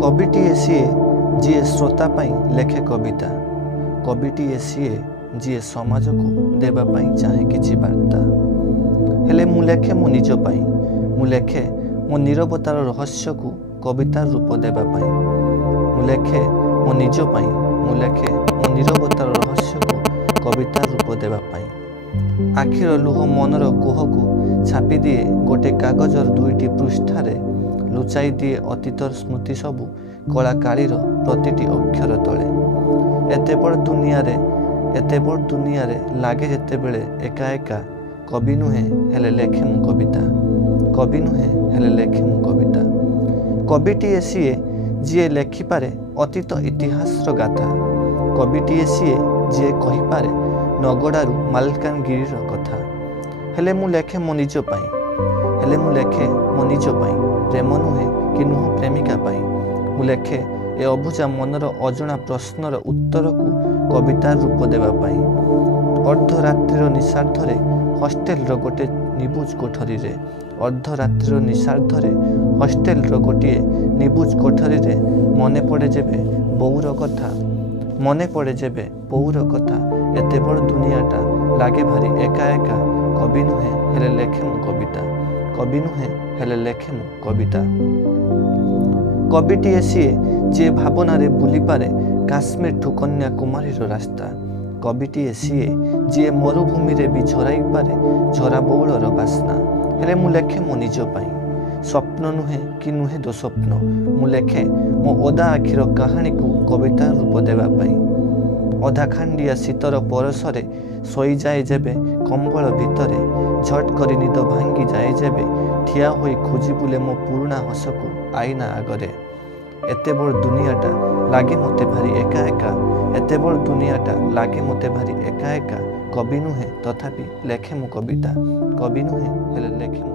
कविटीए CA जी श्रोता लेखे कविता। कविटीए CA जी समाज को देवाई चाहे किछि वार्ता। हेले मु लेखे मो निज पाई, मु लेखे मो नीरवतार रहस्य को कवितार रूप देवाई। मु लेखे मो निज पाई, मु लेखे मो नीरवतार रहस्य को कवितार रूप देवाई। आखिर लुह मनर कोह को छापी दिए गोटे कागजर दुईटी पृष्ठारे, लुचाई दिए अतीतर स्मृति सबू कलाकालीर प्रतिटी अक्षर तले। एते बड़ दुनिया रे लागे जेते बेले एका एका, कवि नुहे हेले लेखे मु कविता। कवि नुहे हेले लेखे मु कविता। कविटीए सीए जी लेखिपारे अतीत इतिहासर गाथा। कविटीए सीए जी कहिपारे नगड़ारू मालकानगिरीर कथा। हेले मु लेखे मो निज पाई, हेले मु लेखे मो निज पाई। प्रेम नुहे कि नुह प्रेमिका पाई। मु लेखे ए अबुझा मनर अजणा प्रश्नर उत्तर को कवितार रूप देवा पाई। अर्धरात्रिर निशार्धरे हस्टेलर गोटे निबुज कोठरी रे, अर्धरात्रिर निशार्धरे हस्टेलर गोटे निबुज कोठरी रे मने पड़े जेबे बौर कथा, मने पड़े जेबे बौर कथा। एते बड़ दुनियाटा लागे भारी एका एका, कवि नुहे हेले लेखे मु कविता। कवि नुहे हेले लेखे मु कविता। कविटीए सीए जे भावनारे बुली पारे काश्मीर ठू कन्याकुमारीर रास्ता। कविटीए सीए जी मरुभूमि रे भी झराई पारे झरा बौलर बास्ना। हेले मु लेखे मो निज पाई। स्वप्न नुहे कि नुहे दो स्वप्न, मु लेखे मो ओदा आखिर कहानी को कविता रूप देवा पाई। अधा खांडिया शीतर परसरे सोई जाए जेबे कंबल भितरे, झट करी निद भांगी जाए जेबे ठिया होई खोजी बुले मो पुराणा हस को आईना आगरे। एते बड़ दुनियाटा लागे मते भारी एका एका, एते बड़ दुनियाटा लागे मते भारी एका एका। कवि नुहे तथापि लेखे मु कविता। कवि नुहे हेले लेखे मु